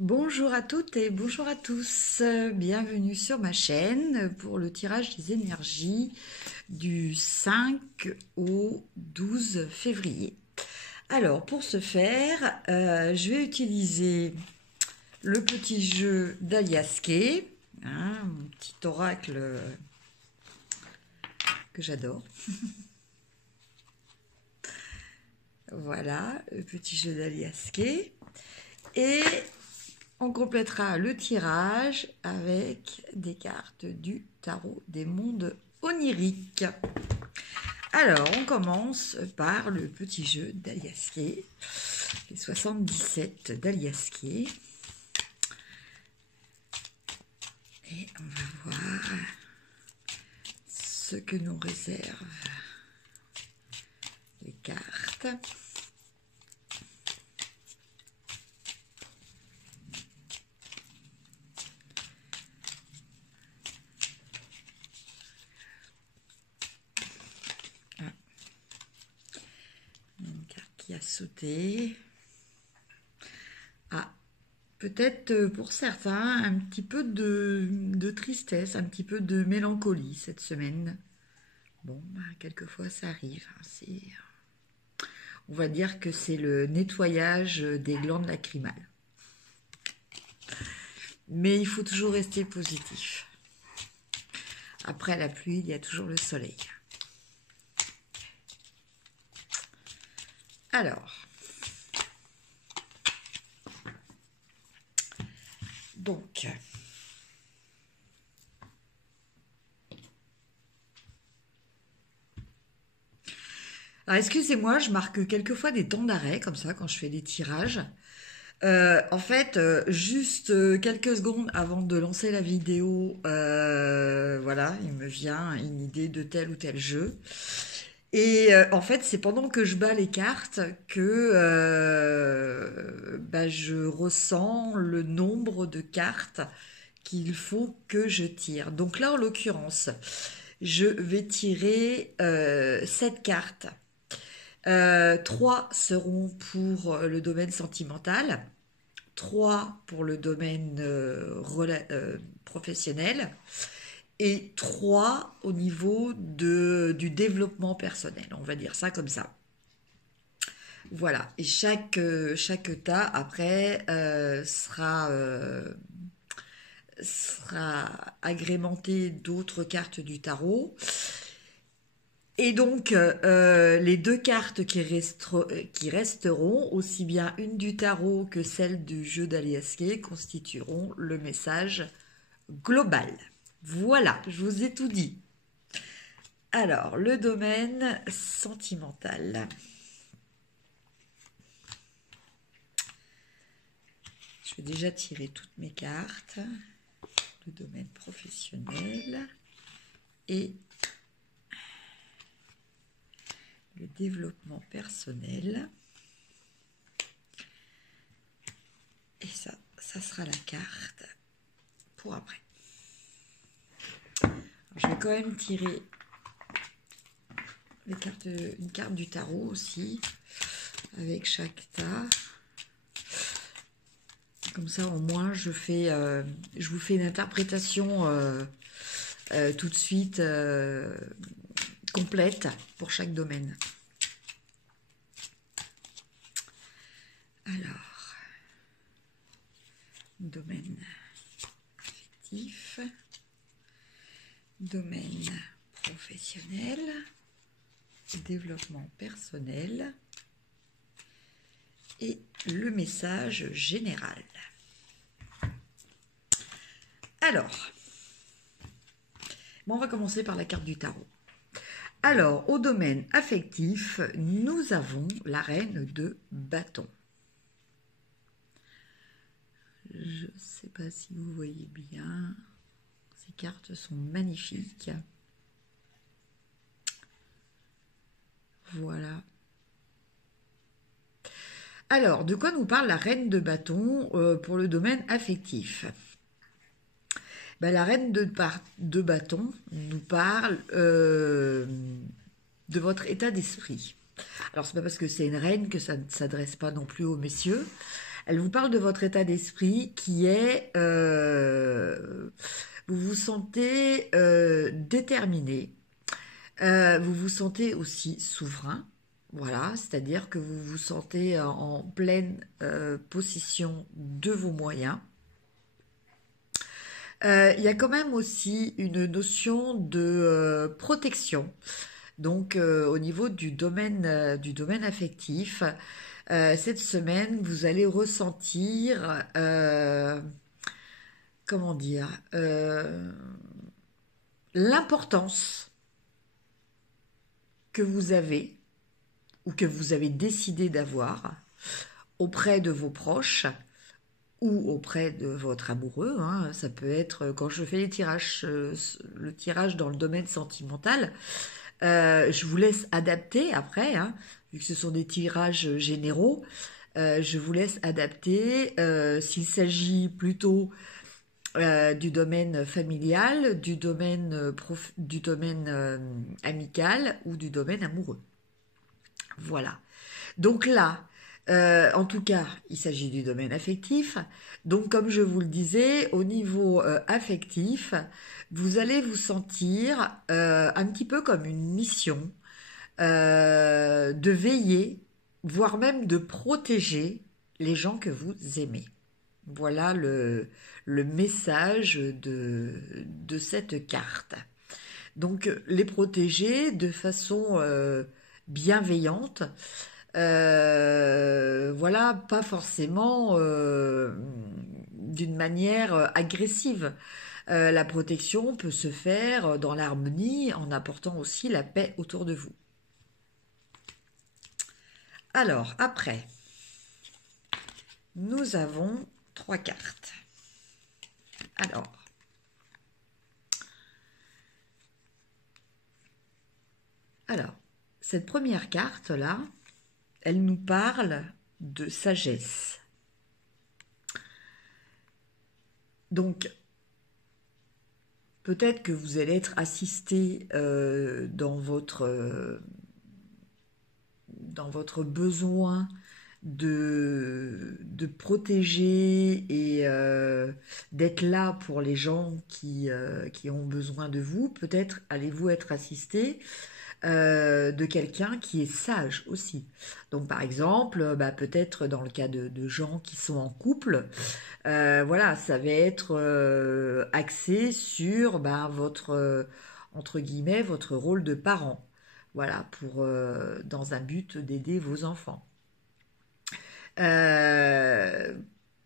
Bonjour à toutes et bonjour à tous. Bienvenue sur ma chaîne pour le tirage des énergies du 5 au 12 février. Alors, pour ce faire, je vais utiliser le petit jeu d'Aliasqué, mon petit oracle que j'adore. Voilà, le petit jeu d'Aliasqué. Et on complétera le tirage avec des cartes du tarot des mondes oniriques. Alors, on commence par le petit jeu d'Aliasqué, les 77 d'Aliasqué. Et on va voir ce que nous réservent les cartes. Une carte qui a sauté. Ah, peut-être pour certains, un petit peu de tristesse, un petit peu de mélancolie cette semaine. Bon, quelquefois ça arrive. On va dire que c'est le nettoyage des glandes lacrymales. Mais il faut toujours rester positif. Après la pluie, il y a toujours le soleil. Alors, donc, excusez-moi, je marque quelquefois des temps d'arrêt comme ça quand je fais des tirages. En fait, juste quelques secondes avant de lancer la vidéo, voilà, il me vient une idée de tel ou tel jeu. Et en fait, c'est pendant que je bats les cartes que je ressens le nombre de cartes qu'il faut que je tire. Donc là, en l'occurrence, je vais tirer 7 cartes. 3 seront pour le domaine sentimental, 3 pour le domaine professionnel, et 3 au niveau du développement personnel, on va dire ça comme ça. Voilà, et chaque tas après sera agrémenté d'autres cartes du tarot. Et donc, les deux cartes qui resteront, aussi bien une du tarot que celle du jeu d'Aliasqué, constitueront le message global. Voilà, je vous ai tout dit. Alors, le domaine sentimental. Je vais déjà tirer toutes mes cartes. Le domaine professionnel et le développement personnel. Et ça sera la carte pour après. Alors, je vais quand même tirer une carte du tarot aussi, avec chaque tas. Comme ça, au moins, je vous fais une interprétation tout de suite complète pour chaque domaine. Alors, domaine affectif, domaine professionnel, développement personnel et le message général. Alors, on va commencer par la carte du tarot. Alors, au domaine affectif, nous avons la reine de bâton. Je ne sais pas si vous voyez bien. Ces cartes sont magnifiques. Voilà. Alors, de quoi nous parle la reine de bâton pour le domaine affectif? La reine de bâton nous parle de votre état d'esprit. Alors, c'est pas parce que c'est une reine que ça ne s'adresse pas non plus aux messieurs. Elle vous parle de votre état d'esprit qui est, vous vous sentez déterminé, vous vous sentez aussi souverain, voilà, c'est-à-dire que vous vous sentez en pleine possession de vos moyens. Il y a quand même aussi une notion de protection. Donc, au niveau du domaine affectif, cette semaine, vous allez ressentir, comment dire, l'importance que vous avez ou que vous avez décidé d'avoir auprès de vos proches ou auprès de votre amoureux, hein. Ça peut être, quand je fais les tirages, le tirage dans le domaine sentimental, je vous laisse adapter après, hein, vu que ce sont des tirages généraux, je vous laisse adapter s'il s'agit plutôt du domaine familial, du domaine, amical ou du domaine amoureux. Voilà. Donc là, en tout cas, il s'agit du domaine affectif. Donc, comme je vous le disais, au niveau affectif, vous allez vous sentir un petit peu comme une mission de veiller, voire même de protéger les gens que vous aimez. Voilà le message de cette carte. Donc, les protéger de façon bienveillante. Voilà, pas forcément d'une manière agressive. La protection peut se faire dans l'harmonie en apportant aussi la paix autour de vous. Alors, après, nous avons 3 cartes. Alors, cette première carte-là, elle nous parle de sagesse. Donc, peut-être que vous allez être assisté dans votre besoin de protéger et d'être là pour les gens qui ont besoin de vous. Peut-être allez-vous être assisté de quelqu'un qui est sage aussi. Donc par exemple, peut-être dans le cas de gens qui sont en couple, voilà, ça va être axé sur votre, entre guillemets, votre rôle de parent. Voilà, dans un but d'aider vos enfants.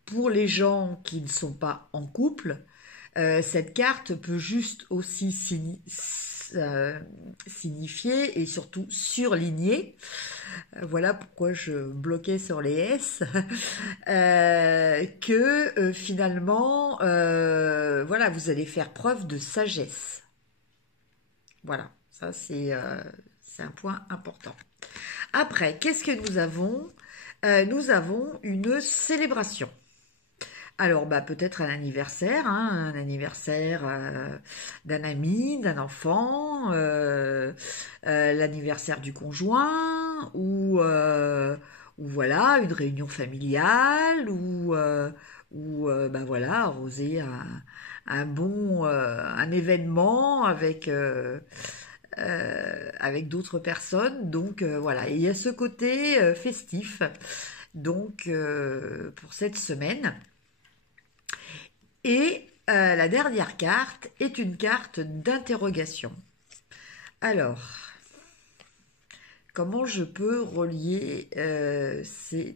Pour les gens qui ne sont pas en couple, cette carte peut juste aussi signifier et surtout surligner, voilà pourquoi je bloquais sur les S, que finalement, voilà, vous allez faire preuve de sagesse. Voilà, ça c'est un point important. Après, qu'est-ce que nous avons ? Nous avons une célébration. Alors, peut-être un anniversaire, hein, un anniversaire d'un ami, d'un enfant, l'anniversaire du conjoint, ou voilà, une réunion familiale, ou voilà, arroser un événement avec d'autres personnes. Donc voilà, et il y a ce côté festif. Donc pour cette semaine. Et la dernière carte est une carte d'interrogation. Alors, comment je peux relier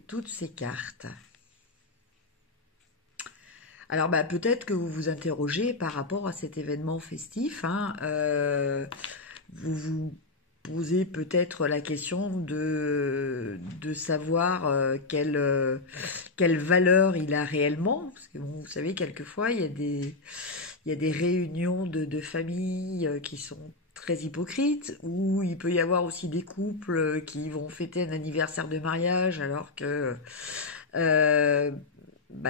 toutes ces cartes ? Alors, peut-être que vous vous interrogez par rapport à cet événement festif. Hein, vous vous posez peut-être la question de savoir quelle valeur il a réellement. Parce que bon, vous savez, quelquefois, il y a des réunions de familles qui sont très hypocrites, ou il peut y avoir aussi des couples qui vont fêter un anniversaire de mariage alors que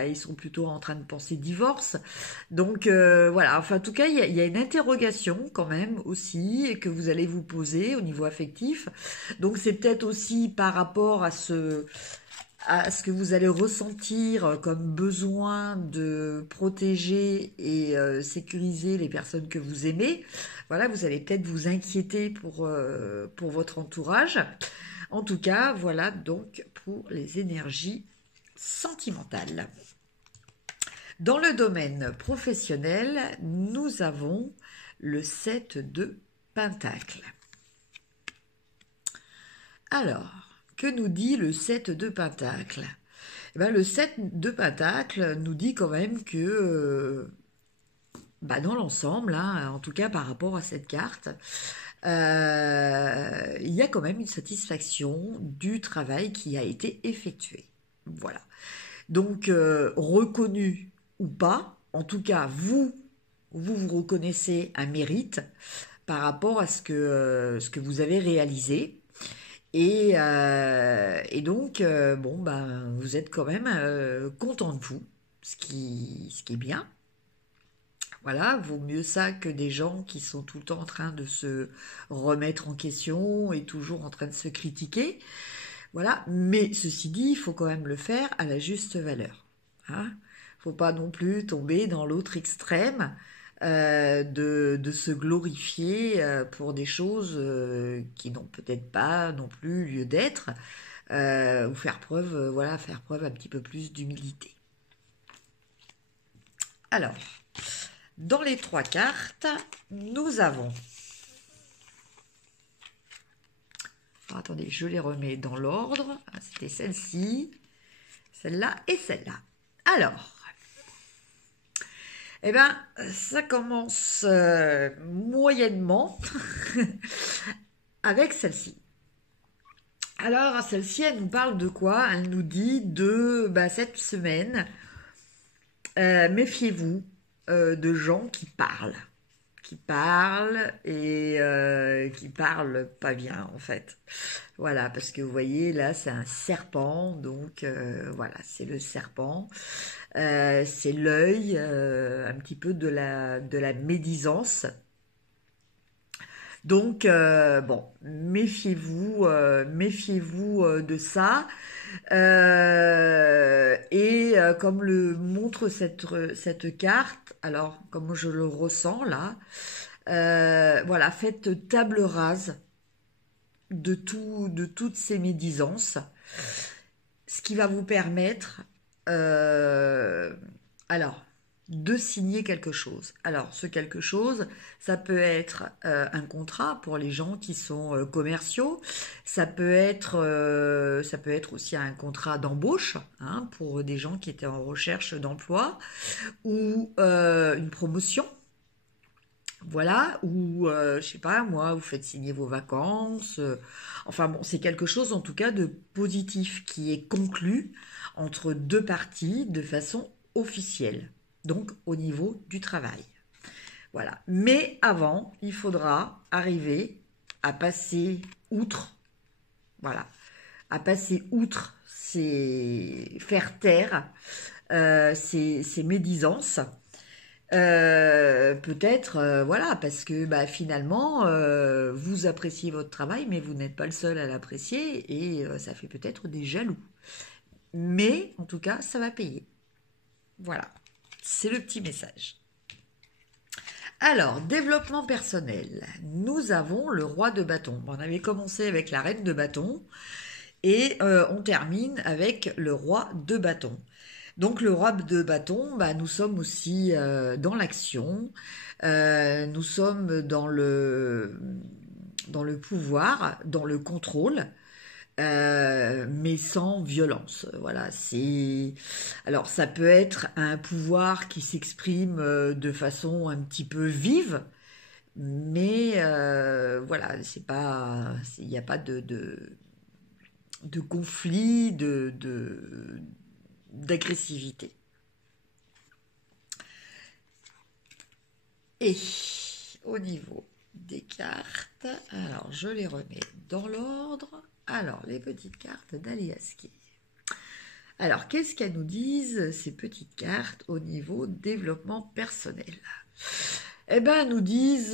ils sont plutôt en train de penser divorce. Donc voilà, enfin en tout cas, il y a une interrogation quand même aussi que vous allez vous poser au niveau affectif. Donc c'est peut-être aussi par rapport à à ce que vous allez ressentir comme besoin de protéger et sécuriser les personnes que vous aimez. Voilà, vous allez peut-être vous inquiéter pour votre entourage. En tout cas, voilà donc pour les énergies sentimentales. Dans le domaine professionnel, nous avons le 7 de Pentacle. Alors, que nous dit le 7 de Pentacle? Eh bien, le 7 de Pentacle nous dit quand même que, dans l'ensemble, hein, en tout cas par rapport à cette carte, il y a quand même une satisfaction du travail qui a été effectué. Voilà. Donc, reconnu ou pas, en tout cas, vous reconnaissez un mérite par rapport à ce que vous avez réalisé. Et donc, vous êtes quand même content de vous, ce qui est bien. Voilà, vaut mieux ça que des gens qui sont tout le temps en train de se remettre en question et toujours en train de se critiquer. Voilà, mais ceci dit, il faut quand même le faire à la juste valeur. Hein. Faut pas non plus tomber dans l'autre extrême de se glorifier pour des choses qui n'ont peut-être pas non plus lieu d'être, ou faire preuve, faire preuve un petit peu plus d'humilité. Alors, dans les 3 cartes, nous avons... Alors, attendez, je les remets dans l'ordre. C'était celle-ci, celle-là et celle-là. Alors, eh bien, ça commence moyennement avec celle-ci. Alors, celle-ci, elle nous parle de quoi? Elle nous dit de cette semaine, méfiez-vous de gens qui parlent et qui parlent pas bien en fait. Voilà, parce que vous voyez là c'est un serpent, donc voilà, c'est le serpent, c'est l'œil un petit peu de la médisance. Donc méfiez-vous de ça. Et comme le montre cette carte, alors comme je le ressens là, voilà, faites table rase de toutes ces médisances, ce qui va vous permettre, alors, de signer quelque chose. Alors, ce quelque chose, ça peut être un contrat pour les gens qui sont commerciaux. Ça peut être aussi un contrat d'embauche hein, pour des gens qui étaient en recherche d'emploi ou une promotion. Voilà, ou je sais pas, moi, vous faites signer vos vacances. Enfin bon, c'est quelque chose en tout cas de positif qui est conclu entre 2 parties de façon officielle. Donc au niveau du travail. Voilà. Mais avant, il faudra arriver à passer outre, voilà, à passer outre faire taire ces médisances. Peut-être, voilà, parce que finalement, vous appréciez votre travail, mais vous n'êtes pas le seul à l'apprécier et ça fait peut-être des jaloux. Mais en tout cas, ça va payer. Voilà. C'est le petit message. Alors, développement personnel. Nous avons le roi de bâton. On avait commencé avec la reine de bâton et on termine avec le roi de bâton. Donc le roi de bâton, nous sommes aussi dans l'action, nous sommes dans le pouvoir, dans le contrôle. Mais sans violence. Voilà, alors ça peut être un pouvoir qui s'exprime de façon un petit peu vive, mais voilà, c'est pas, il n'y a pas de conflit, d'agressivité. Et au niveau des cartes, alors je les remets dans l'ordre. Alors, les petites cartes d'Aliaski. Alors, qu'est-ce qu'elles nous disent, ces petites cartes, au niveau développement personnel? Eh ben, elles nous disent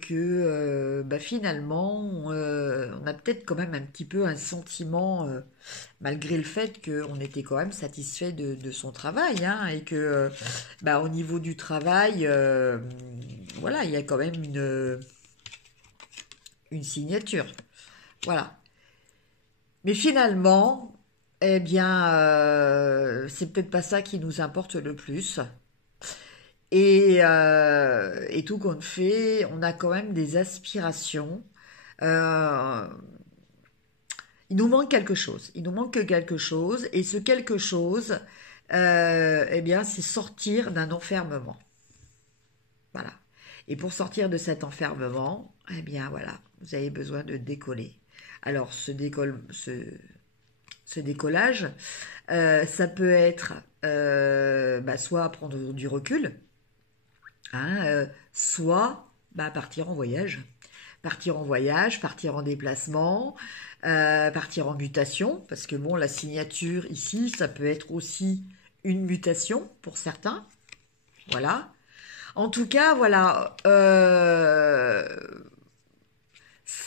que finalement, on a peut-être quand même un petit peu un sentiment, malgré le fait qu'on était quand même satisfait de son travail, hein, et que au niveau du travail, voilà, il y a quand même une signature. Voilà. Mais finalement, eh bien, c'est peut-être pas ça qui nous importe le plus. Et tout compte fait, on a quand même des aspirations. Euh, il nous manque quelque chose. Il nous manque quelque chose. Et ce quelque chose, eh bien, c'est sortir d'un enfermement. Voilà. Et pour sortir de cet enfermement, eh bien, voilà, vous avez besoin de décoller. Alors, ce décollage, ça peut être soit prendre du recul, hein, soit partir en voyage. Partir en voyage, partir en déplacement, partir en mutation, parce que bon, la signature ici, ça peut être aussi une mutation pour certains. Voilà. En tout cas, voilà,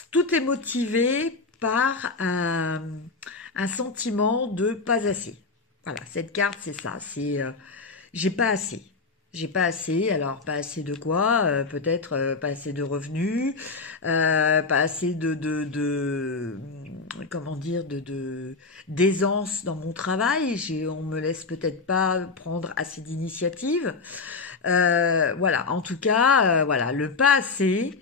tout est motivé par un sentiment de pas assez. Voilà, cette carte, c'est ça. C'est j'ai pas assez. J'ai pas assez. Alors, pas assez de quoi? Peut-être pas assez de revenus, pas assez comment dire, d'aisance dans mon travail. On me laisse peut-être pas prendre assez d'initiatives. Voilà. En tout cas, voilà, le pas assez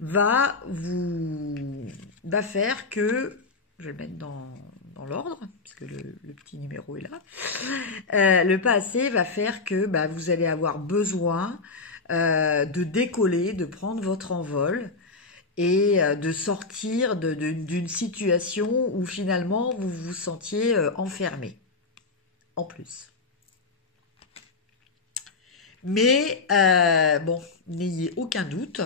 va vous va faire que je vais le mettre dans l'ordre, puisque le petit numéro est là. Le pas assez va faire que vous allez avoir besoin de décoller, de prendre votre envol et de sortir d'une situation où finalement vous vous sentiez enfermé, en plus. Mais bon, n'ayez aucun doute,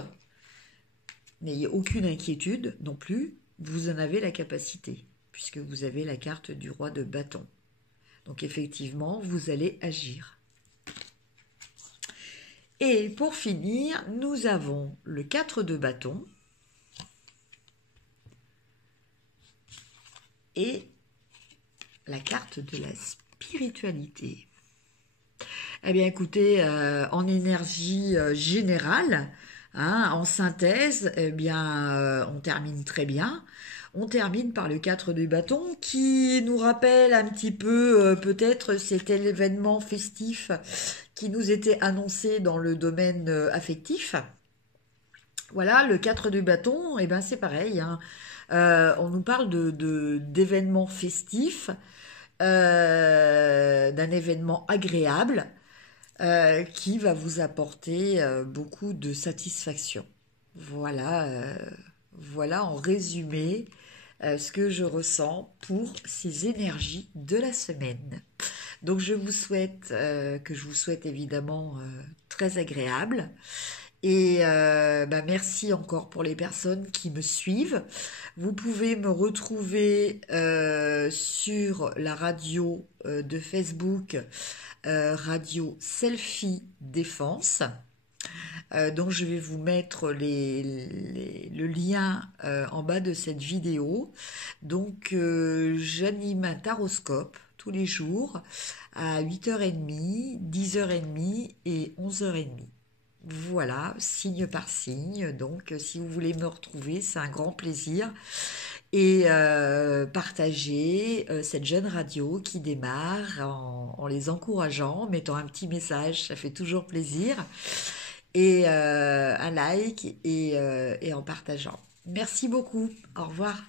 n'ayez aucune inquiétude non plus, vous en avez la capacité, puisque vous avez la carte du roi de bâton. Donc effectivement, vous allez agir. Et pour finir, nous avons le 4 de bâton et la carte de la spiritualité. Eh bien écoutez, en énergie générale, hein, en synthèse, eh bien on termine très bien. On termine par le 4 de bâton qui nous rappelle un petit peu peut-être cet événement festif qui nous était annoncé dans le domaine affectif. Voilà, le 4 de bâton, eh ben c'est pareil, hein. On nous parle d'événements festifs, d'un événement agréable qui va vous apporter beaucoup de satisfaction. Voilà, voilà en résumé ce que je ressens pour ces énergies de la semaine. Donc je vous souhaite évidemment très agréable. Et merci encore pour les personnes qui me suivent. Vous pouvez me retrouver sur la radio de Facebook, Radio Selfie Défense. Donc je vais vous mettre le lien en bas de cette vidéo. Donc j'anime un taroscope tous les jours à 8h30, 10h30 et 11h30. Voilà, signe par signe. Donc, si vous voulez me retrouver, c'est un grand plaisir. Et partager cette jeune radio qui démarre en les encourageant, en mettant un petit message, ça fait toujours plaisir. Et un like et en partageant. Merci beaucoup. Au revoir.